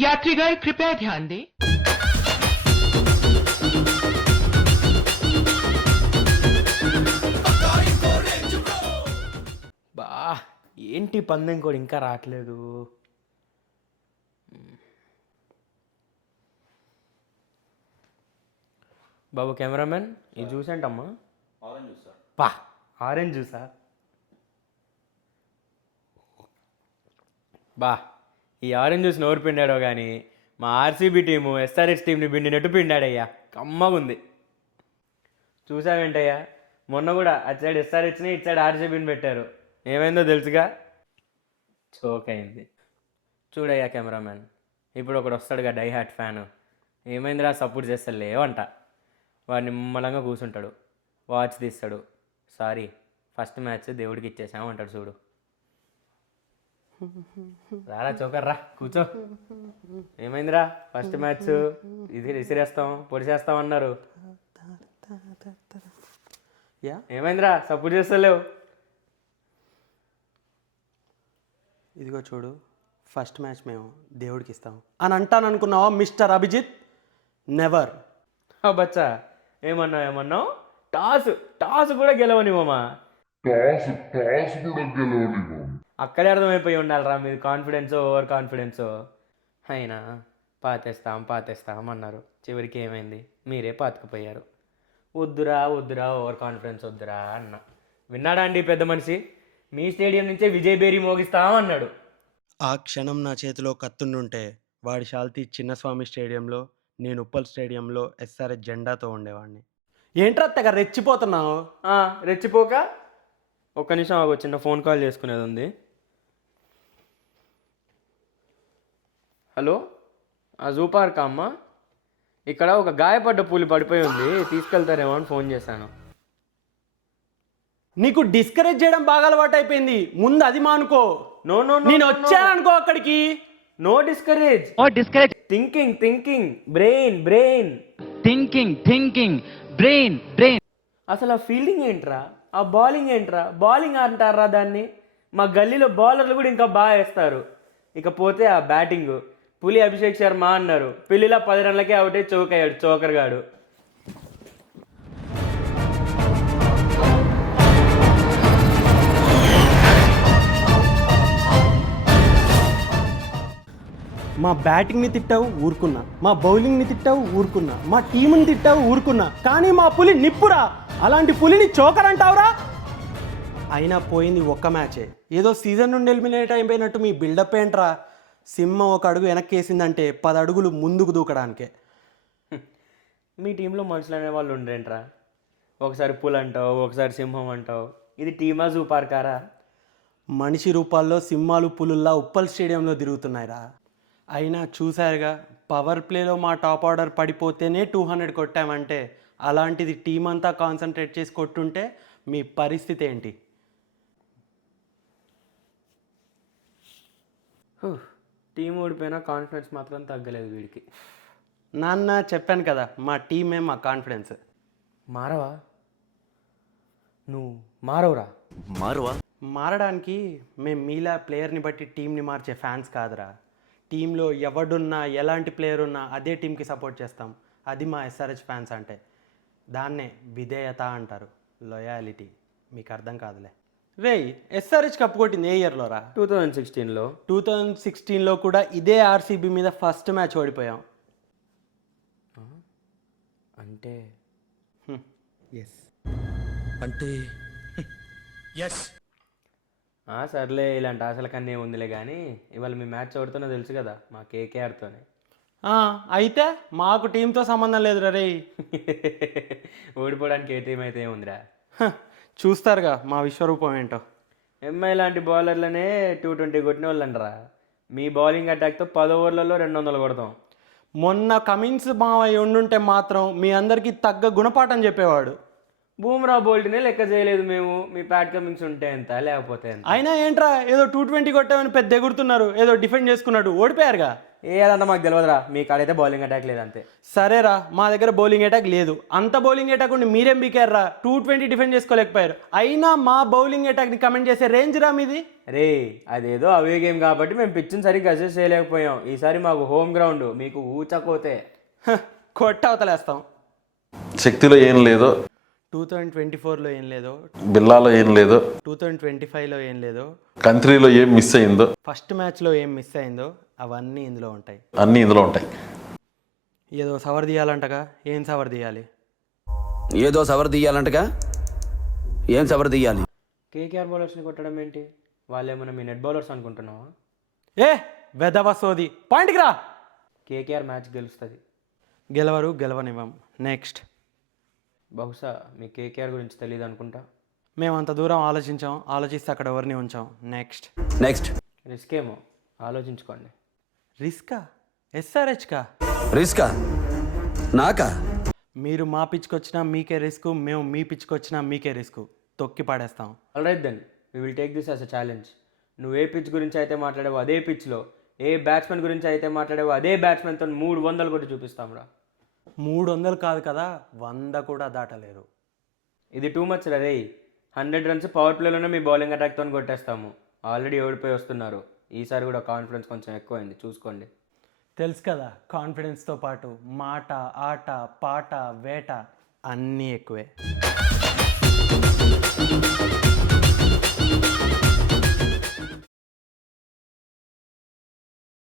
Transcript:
यात्रीगण कृपया ध्यान दें। బా ఏంటి పందెం కూడా ఇంకా రావట్లేదు. బాబు కెమెరామెన్ ఇది జ్యూస్ ఏంటమ్మా? Orange juice sir. పా ఆరెంజ్ జ్యూసా? బా ఈ ఆరెంజ్ జ్యూస్ని ఎవరు పిండాడో కానీ మా ఆర్సీబీ టీము ఎస్ఆర్హెచ్ టీంని పిండినట్టు పిండాడయ్యా. కమ్మగుంది. చూసావేంటయ్యా, మొన్న కూడా అటు సైడ్ ఎస్ఆర్హెచ్ని ఇటు సైడ్ ఆర్సీబీని పెట్టారు. ఏమైందో తెలుసుగా, చోక్ అయింది. చూడయ్యా కెమెరామెన్, ఇప్పుడు ఒకడు వస్తాడుగా డై హార్ట్ ఫ్యాన్, ఏమైందిరా సపోర్ట్ చేస్తలేవంట. వాడు నిమ్మలంగా కూర్చుంటాడు, వాచ్ తీస్తాడు, సారీ ఫస్ట్ మ్యాచ్ దేవుడికి ఇచ్చేసామంటాడు. చూడు రారా చోకర్ రా కూర్చో. ఏమైందిరా ఫస్ట్ మ్యాచ్ ఇది విసిరేస్తాం పొడిచేస్తాం అన్నారు. ఏమైందిరా సపోర్ట్ చేస్తలేవు? ఇదిగో చూడు, ఫస్ట్ మ్యాచ్ మేము దేవుడికి ఇస్తాం అని అంటాను అనుకున్నావా మిస్టర్ అభిజిత్? నెవర్. బచ్చా ఏమన్నావు? టాస్ కూడా గెలవనివ్వమా? అక్కడే అర్థమైపోయి ఉండాలిరా మీది కాన్ఫిడెన్సో ఓవర్ కాన్ఫిడెన్సో. అయినా పాతేస్తాం అన్నారు, చివరికి ఏమైంది? మీరే పాతకపోయారు. వద్దురా ఓవర్ కాన్ఫిడెన్స్ వద్దురా అన్న. విన్నాడా అండి పెద్ద మనిషి? మీ స్టేడియం నుంచే విజయ్ బేరీ మోగిస్తామన్నాడు. ఆ క్షణం నా చేతిలో కత్తుండుంటే వాడి శాల్తీ చిన్నస్వామి స్టేడియంలో, నేను ఉప్పల్ స్టేడియంలో ఎస్ఆర్ఎస్ జెండాతో ఉండేవాడిని. ఏంట్రా తెగ రెచ్చిపోతున్నావు? రెచ్చిపోక ఒక్క నిమిషం ఆగు, చిన్న ఫోన్ కాల్ చేసుకునేది ఉంది. హలో, జూ పార్క్ అమ్మ, ఇక్కడ ఒక గాయపడ్డ పులి పడిపోయి ఉంది, తీసుకెళ్తారేమో అని ఫోన్ చేశాను. నీకు డిస్కరేజ్ చేయడం బాగా అలవాటు అయిపోయింది, ముందు అది మానుకో. నో నేను వచ్చాననుకో అక్కడికి. No discourage. Thinking brain brain. అసలు ఆ ఫీల్డింగ్ ఏంట్రా, ఆ బౌలింగ్ ఏంట్రా? బౌలింగ్ అంటారా దాన్ని? మా గల్లీలో బౌలర్లు కూడా ఇంకా బాగా వేస్తారు. ఇకపోతే ఆ బ్యాటింగ్, పులి అభిషేక్ శర్మ అన్నారు, పిల్లిలా 10 రన్లకే అవుటే చోక్ అయ్యాడు చోకర్ గాడు. మా బ్యాటింగ్ని తిట్టావు ఊరుకున్నా, మా బౌలింగ్ని తిట్టావు ఊరుకున్నా, మా టీంని తిట్టావు ఊరుకున్నా, కానీ మా పులి నిప్పురా. అలాంటి పులిని చోకర్ అంటావురా? అయినా పోయింది ఒక్క మ్యాచే, ఏదో సీజన్ నుండి ఎలిమినేట్ అయిపోయినట్టు మీ బిల్డప్ ఏంట్రా? సింహం ఒక అడుగు వెనక్కి వేసిందంటే 10 అడుగులు ముందుకు దూకడానికే. మీ టీంలో మనుషులు అనే వాళ్ళు ఉండేంట్రా? ఒకసారి పుల్ అంటావు, ఒకసారి సింహం అంటావు. ఇది టీమా జూ పార్కారా? మనిషి రూపాల్లో సింహాలు పులుల్లా ఉప్పల్ స్టేడియంలో తిరుగుతున్నాయిరా. అయినా చూశారుగా, పవర్ ప్లేలో మా టాప్ ఆర్డర్ పడిపోతేనే 200 కొట్టామంటే, అలాంటిది టీం అంతా కాన్సన్ట్రేట్ చేసి కొట్టుంటే మీ పరిస్థితి ఏంటి? టీం ఓడిపోయినా కాన్ఫిడెన్స్ మాత్రం తగ్గలేదు వీడికి. నాన్న చెప్పాను కదా, మా టీమే మా కాన్ఫిడెన్స్. మారవా నువ్వు? మారవరా? మారడానికి మేము మీలా ప్లేయర్ని బట్టి టీంని మార్చే ఫ్యాన్స్ కాదురా. టీంలో ఎవడున్నా ఎలాంటి ప్లేయర్ ఉన్నా అదే టీంకి సపోర్ట్ చేస్తాం. అది మా ఎస్ఆర్హెచ్ ఫ్యాన్స్ అంటే. దాన్నే విధేయత అంటారు, లాయాలిటీ. మీకు అర్థం కాదులే. రేయ్, ఎస్ఆర్హెచ్ కప్పు కొట్టింది ఏ ఇయర్లో రా? 2016లో. 2016లో కూడా ఇదే ఆర్సీబీ మీద ఫస్ట్ మ్యాచ్ ఓడిపోయాం. అంటే ఎస్ ఎస్. సర్లే, ఇలాంటి ఆశల కన్నా ఉందిలే కానీ ఇవాళ మీ మ్యాచ్ ఎవరితోనో తెలుసు కదా, మా కేకేఆర్తోనే. అయితే మాకు టీంతో సంబంధం లేదురా రేయ్. ఓడిపోవడానికి ఏ టీం అయితే ఏముందిరా? చూస్తారుగా మా విశ్వరూపం ఏంటో. ఎంఐ లాంటి బౌలర్లనే 220 కొట్టిన వాళ్ళు అంటారా? మీ బౌలింగ్ అటాక్తో 10 ఓవర్లలో 200 కొడతాం. మొన్న కమిన్స్ మావయ్య ఉండుంటే మాత్రం మీ అందరికీ తగ్గ గుణపాఠం చెప్పేవాడు. బూమ్రా బోల్ట్నే లెక్క చేయలేదు మేము. మీ ప్యాట్ కమింగ్స్ ఉంటే ఎంత, లేకపోతే ఎంత. అయినా ఏంట్రా, ఏదో 220 కొట్టామని పెద్ద ఎగురుతున్నారు, ఏదో డిఫెండ్ చేసుకున్నాడు, ఓడిపోయారుగా. అదంతా మాకు తెలియదురా, మీ కాడైతే బౌలింగ్ అటాక్ లేదంతే. సరేరా, మా దగ్గర బౌలింగ్ అటాక్ లేదు. అంత బౌలింగ్ అటాక్ ఉండి మీరేం బీకారా? 220 డిఫెండ్ చేసుకోలేకపోయారు. అయినా మా బౌలింగ్ అటాక్ని కమెంట్ చేసే రేంజ్ రా మీది. రే అదేదో అవే గేమ్ కాబట్టి మేము పిచ్చిన సరిగ్గా అసెస్ చేయలేకపోయాం. ఈసారి మాకు హోమ్ గ్రౌండ్, మీకు ఊచకోతే కొట్టవతలేస్తాం. శక్తిలో ఏం లేదు, 2024లో ఏం లేదో, బిల్లాలో ఏం లేదు, 2025లో ఏం లేదో, కంట్రీలో ఏం మిస్ అయిందో, ఫస్ట్ మ్యాచ్లో ఏం మిస్ అయిందో అవన్నీ ఇందులో ఉంటాయి. అన్నీ ఇందులో ఉంటాయి. ఏదో సవర్ తీయాలంటగా, ఏం సవర్ తీయాలి? ఏదో సవర్ తీయాలంటగా, ఏం సవర్ తీయాలి? కేకేఆర్ బౌలర్స్ని కొట్టడం ఏంటి? వాళ్ళు ఏమన్నా మీ నెట్ బౌలర్స్ అనుకుంటున్నావా? ఏ వెదవ సోది, పాయింట్కి రా. కేకేఆర్ మ్యాచ్ గెలుస్తుంది. గెలవరు, గెలవనివ్వం. నెక్స్ట్. బహుశా మీ కేకేఆర్ గురించి తెలియదు అనుకుంటా. మేము అంత దూరం ఆలోచిస్తే అక్కడ ఎవరిని ఉంచాం. నెక్స్ట్. నెక్స్ట్. రిస్క్ ఏమో, ఆలోచించుకోండి. రిస్కా? ఎస్ఆర్హెచ్కా? రిస్కా? నాకా? మీరు మా పిచ్చుకొచ్చినా మీకే రిస్క్, మేము మీ పిచ్చుకొచ్చినా మీకే రిస్క్. తొక్కి పాడేస్తాం. Alright then, we will take this as a challenge. నువ్వు ఏ పిచ్ గురించి అయితే మాట్లాడావో అదే పిచ్లో, ఏ బ్యాట్స్మెన్ గురించి అయితే మాట్లాడావో అదే బ్యాట్స్మెన్తో 300 కొట్టి చూపిస్తాంరా. 300 కాదు కదా, 100 కూడా దాటలేరు. ఇది టూ మచ్ రే. 100 runs పవర్ ప్లేలోనే మీ బౌలింగ్ అటాక్తో కొట్టేస్తాము. ఆల్రెడీ ఓడిపోయి వస్తున్నారు. ఈసారి కూడా కాన్ఫిడెన్స్ కొంచెం ఎక్కువైంది, చూసుకోండి. తెలుసు కదా, కాన్ఫిడెన్స్తో పాటు మాట, ఆట, పాట, వేట అన్నీ ఎక్కువే.